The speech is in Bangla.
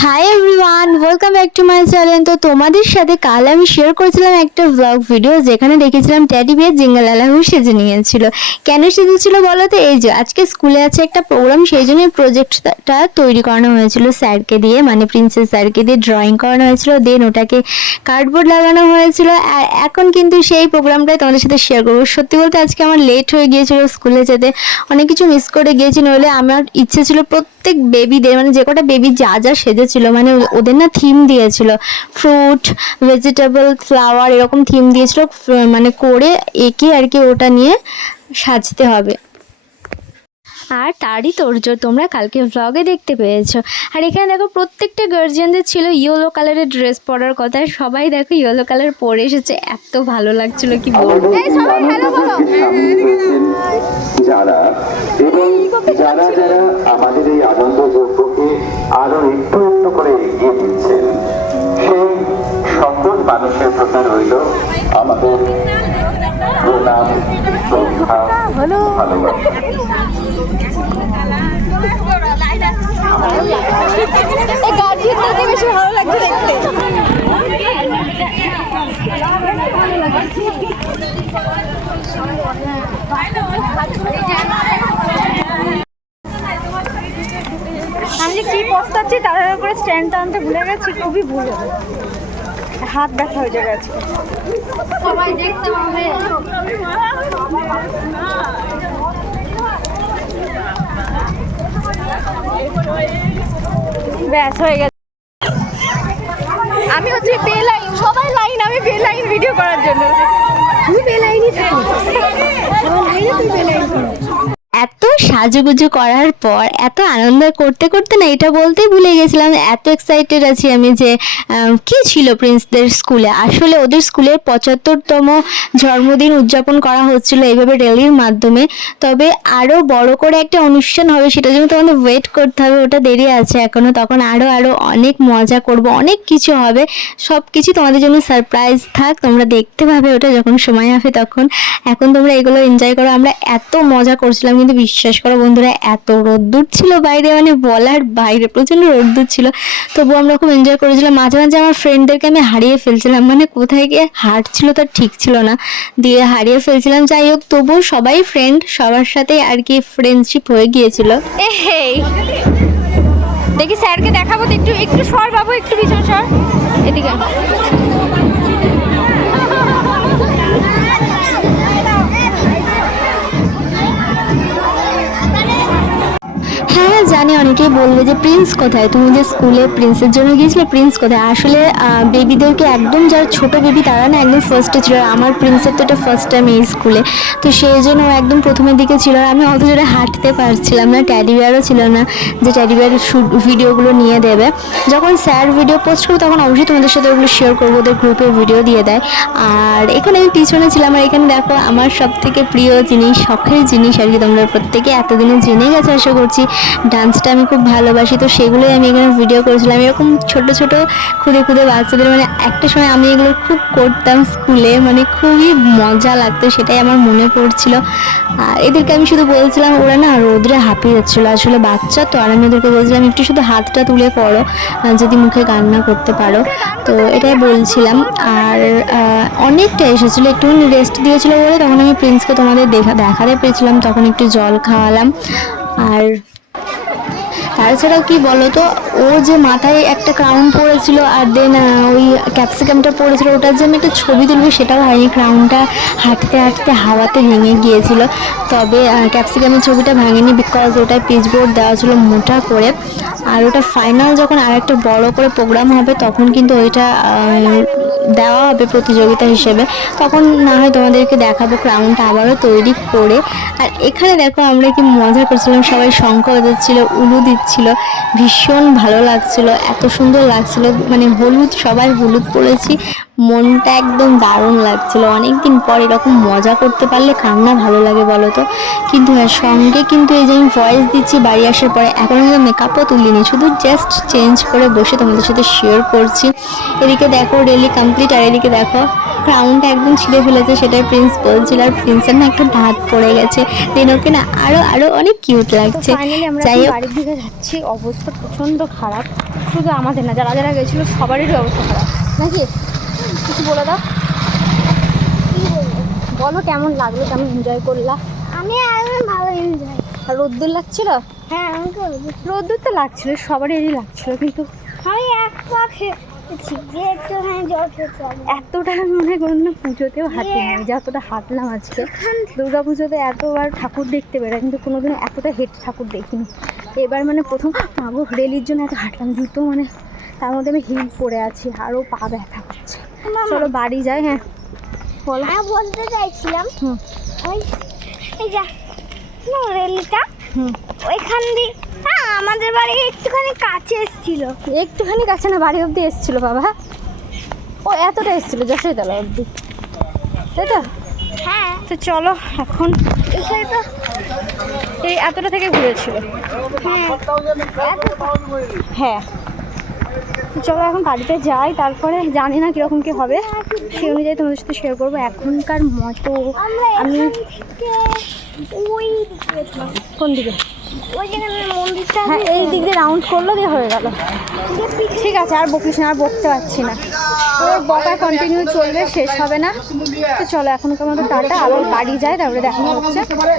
Hi everyone. Everyone welcome back to my channel তো তোমাদের সাথে কাল আমি শেয়ার করেছিলাম একটা ব্লগ ভিডিও যেখানে দেখেছিলাম ট্যাডি বিয়ের জিঙ্গল আলাহু সেজে নিয়েছিল। কেন সেজেছিল বলো তো? এই যে আজকে স্কুলে আছে একটা প্রোগ্রাম সেই জন্য প্রজেক্টটা তৈরি করানো হয়েছিল স্যারকে দিয়ে মানে প্রিন্সেস স্যারকে দিয়ে ড্রয়িং করানো হয়েছিল দেন ওটাকে কার্ডবোর্ড লাগানো হয়েছিল। আর এখন কিন্তু সেই প্রোগ্রামটাই তোমাদের সাথে শেয়ার করব। সত্যি বলতে আজকে আমার লেট হয়ে গিয়েছিল স্কুলে যেতে। অনেক কিছু মিস করে গিয়েছি, নইলে আমার ইচ্ছে ছিল প্রত্যেক বেবিদের মানে যে কটা বেবি যা যা সেজেছিল মানে ওদের না থিম দিয়েছিল। ফ্রুট ভেজিটেবল ফ্লাওয়ার এরকম থিম দিয়েছিল মানে করে এঁকে আর কি ওটা নিয়ে সাজতে হবে। আর তারই তোরজোর তোমরা কালকে ভ্লগে দেখতে পেয়েছ। আর এখানে দেখো প্রত্যেকটা গার্জিয়ানদের ছিল ইয়েলো কালারের ড্রেস পরার কথা। সবাই দেখো ইয়েলো কালার পরে এসেছে। এত ভালো লাগছিল কি বলব। যারা এবং যারা যারা আমাদের এই আনন্দ আরও একটু একটু করে এগিয়ে দিচ্ছেন। সেই সকল মানুষের প্রতি রইল আমাদের প্রণাম, শ্রদ্ধা, ভালোবাসা। ভালো যে কি পস্তাচ্ছি উপরে স্ট্যান্ড টানতে ভুলে গেছি খুবই ভুল হাত ব্যথা হয়ে যাবে আজকে। সবাই দেখতে হবে। ব্যাস হয়ে গেছে আমি হচ্ছে বে লাইন সবাই লাইন আমি বে লাইন ভিডিও করার জন্য তুমি বে লাইনই থাকো লাইনে তুমি বে লাইন করো এত সাজুগুজু করার পর এত আনন্দ করতে করতে না এটা বলতেই ভুলে গেছিলাম, এত এক্সাইটেড আছি আমি যে কি ছিল প্রিন্সদের স্কুলে? আসলে ওদের স্কুলের পঁচাত্তরতম জন্মদিন উদযাপন করা হচ্ছিল এইভাবে র্যালির মাধ্যমে। তবে আরও বড় করে একটা অনুষ্ঠান হবে সেটার জন্য তোমাদের ওয়েট করতে হবে, ওটা দেরি আছে এখনও তখন আরও আরও অনেক মজা করব, অনেক কিছু হবে। সব কিছু তোমাদের জন্য সারপ্রাইজ থাক, তোমরা দেখতে পাবে ওটা যখন সময় হবে তখন। এখন তোমরা এগুলো এনজয় করো। আমরা এত মজা করছিলাম, কিন্তু বিশ্বাস করো বন্ধুরা এত রোদ্দুর ছিল বাইরে মানে বলার বাইরে, প্রচণ্ড রোদ্দুর ছিল। তবুও আমরা খুব এনজয় করেছিলাম। মাঝে মাঝে আমার ফ্রেন্ডদেরকে আমি হারিয়ে ফেলছিলাম। মানে কোথায় গিয়ে হাঁটছিল তার ঠিক ছিল না। দিয়ে হারিয়ে ফেলছিলাম। যাই হোক, তবুও সবাই ফ্রেন্ড সবার সাথে আর কি ফ্রেন্ডশিপ হয়ে গিয়েছিল। দেখি স্যারকে দেখাবো তো একটু একটু সর বাবু, একটু পিছন সর। এদিকে জানি অনেকেই বলবে যে প্রিন্স কোথায়? তুমি যে স্কুলে প্রিন্সের জন্য গিয়েছিলে প্রিন্স কোথায়? আসলে বেবিদেরকে একদম যারা ছোট বেবি তারা না একদম ফার্স্টে ছিল। আমার প্রিন্সের তো এটা ফার্স্ট টাইম এই স্কুলে তো সেই জন্য ও একদম প্রথমের দিকে ছিল। আর আমি অত জোরে হাঁটতে পারছিলাম না ট্যাডি বিয়ারও ছিল না যে ট্যাডি বিয়ার ভিডিওগুলো নিয়ে দেবে। যখন স্যার ভিডিও পোস্ট করব, তখন অবশ্যই তোমাদের সাথে ওগুলো শেয়ার করব, ওদের গ্রুপে ভিডিও দিয়ে দেয়। আর এখানে আমি পিছনে ছিলাম, আর এখানে দেখো আমার সব থেকে প্রিয় জিনিস, শখের জিনিস আর কি তোমরা প্রত্যেকে এতদিনে জেনে গেছো, আশা করছি। ডান্সটা আমি খুব ভালোবাসি, তো সেগুলোই আমি এখানে ভিডিও করেছিলাম। এরকম ছোট ছোট খুদে খুদে বাচ্চাদের মানে একটা সময় আমি এগুলো খুব করতাম স্কুলে মানে খুবই মজা লাগতো, সেটাই আমার মনে পড়ছিল। এদেরকে আমি শুধু বলছিলাম, ওরা না রোদ্রে হাঁপিয়ে যাচ্ছিল আসলে বাচ্চা তো, আর আমি ওদেরকে বলছিলাম, একটু শুধু হাতটা তুলে করো যদি মুখে গান না করতে পারো। তো এটাই বলছিলাম। আর অনেকটা এসেছিল একটুখানি রেস্ট দিয়েছিল বলে তখন আমি প্রিন্সকে তোমাদের দেখা, দেখাতে পেরেছিলাম তখন একটু জল খাওয়ালাম। আর তাছাড়াও কি বলতো, ও যে মাথায় একটা ক্রাউন পরেছিল আর দেন ওই ক্যাপসিকামটা পরেছিল, ওটার যে আমি একটা ছবি তুলবো সেটাও হয়নি। ক্রাউনটা হাঁটতে হাঁটতে হাওয়াতে ভেঙে গিয়েছিল। তবে ক্যাপসিকামের ছবিটা ভাঙেনি বিকজ ওটায় পিচবোর্ড দেওয়া ছিল মোটা করে। আর ওটা ফাইনাল যখন আরেকটা বড় করে প্রোগ্রাম হবে, তখন কিন্তু ওইটা দেওয়া হবে প্রতিযোগিতা হিসেবে, তখন না হয় তোমাদেরকে দেখাবো ক্রাউনটা আবারও তৈরি করে। আর এখানে দেখো আমরা কি মজা করছিলাম, সবাই শঙ্খ দিচ্ছিল উলু দিচ্ছিল, ভীষণ ভালো লাগছিল, এত সুন্দর লাগছিল মানে হলুদ, সবাই হলুদ পরেছি। মনটা একদম দারুণ লাগছিল। অনেকদিন পর এরকম মজা করতে পারলে কান্না ভালো লাগে বলো তো। কিন্তু হ্যাঁ সঙ্গে কিন্তু এই যে আমি ভয়েস দিচ্ছি বাড়ি আসার পরে এখন কিন্তু মেকআপও তুলিনি। শুধু জাস্ট চেঞ্জ করে বসে তোমাদের সাথে শেয়ার করছি। এদিকে দেখো রেলি কমপ্লিট আর এদিকে দেখো ক্রাউনটা একদম ছিঁড়ে ফেলেছে সেটাই প্রিন্স বলছিল। আর প্রিন্সের না একটা দাঁত পড়ে গেছে। দেন ওকে না আরও আরও অনেক কিউট লাগছে। যাই হোক। বাড়ির দিকে যাচ্ছি। অবস্থা প্রচণ্ড খারাপ। শুধু আমাদের না যারা যারা গেছিল সবারই অবস্থা খারাপ। নাকি? কিছু বলে দাও? বলো কেমন লাগল কেমন এনজয় করলা? আমি একদম ভালো এনজয় আর রোদ্দুর লাগছিল? হ্যাঁ আমি করব রোদ্দুর তো লাগছিল সবারই লাগছিল কিন্তু। আমি এক পা খেয়েছি যে একটুখানি জল খেয়েছি এতটা মনে করুন না পুজোতেও হাঁটিনি যতটা হাঁটলাম আজকে। দুর্গা পুজোতে এতবার ঠাকুর দেখতে বেরোয় কিন্তু কোনোদিন এতটা হেঁটে ঠাকুর দেখিনি। এবার মানে প্রথম মাগো রেলির জন্য এত হাঁটলাম জুতো মানে তার মধ্যে আমি হিল পরে আছি আরও পা ব্যথা করছে। চলো বাড়ি যাই হ্যাঁ। বলো। আমি বলতে চাইছিলাম ওই এই যা রেলিটা। ওইখান দিয়ে হ্যাঁ আমাদের বাড়ি একটুখানি কাছে এসেছিল। একটুখানি কাছে না বাড়ি অবধি এসেছিল বাবা। ও এতটা এসেছিল যশোরতলা অবধি। তাই তো? হ্যাঁ। তো চলো এখন এসে তো এই এতটা থেকে ঘুরেছিল। হ্যাঁ। হ্যাঁ। চলো এখন বাড়িতে যাই, তারপরে জানি না কীরকম কী হবে। সেই অনুযায়ী তোমাদের সাথে শেয়ার করব। এখনকার মতো আমি কোন দিকে? হ্যাঁ এই দিক দিয়ে রাউন্ড করল দিয়ে হয়ে গেল। ঠিক আছে, আর বকিস না, আর বকতে পারছি না। ওর বকা কন্টিনিউ চলবে, শেষ হবে না। তো চলো, এখনকার মতো টাটা। আবার বাড়ি যায় তারপরে দেখা হচ্ছে। তারপরে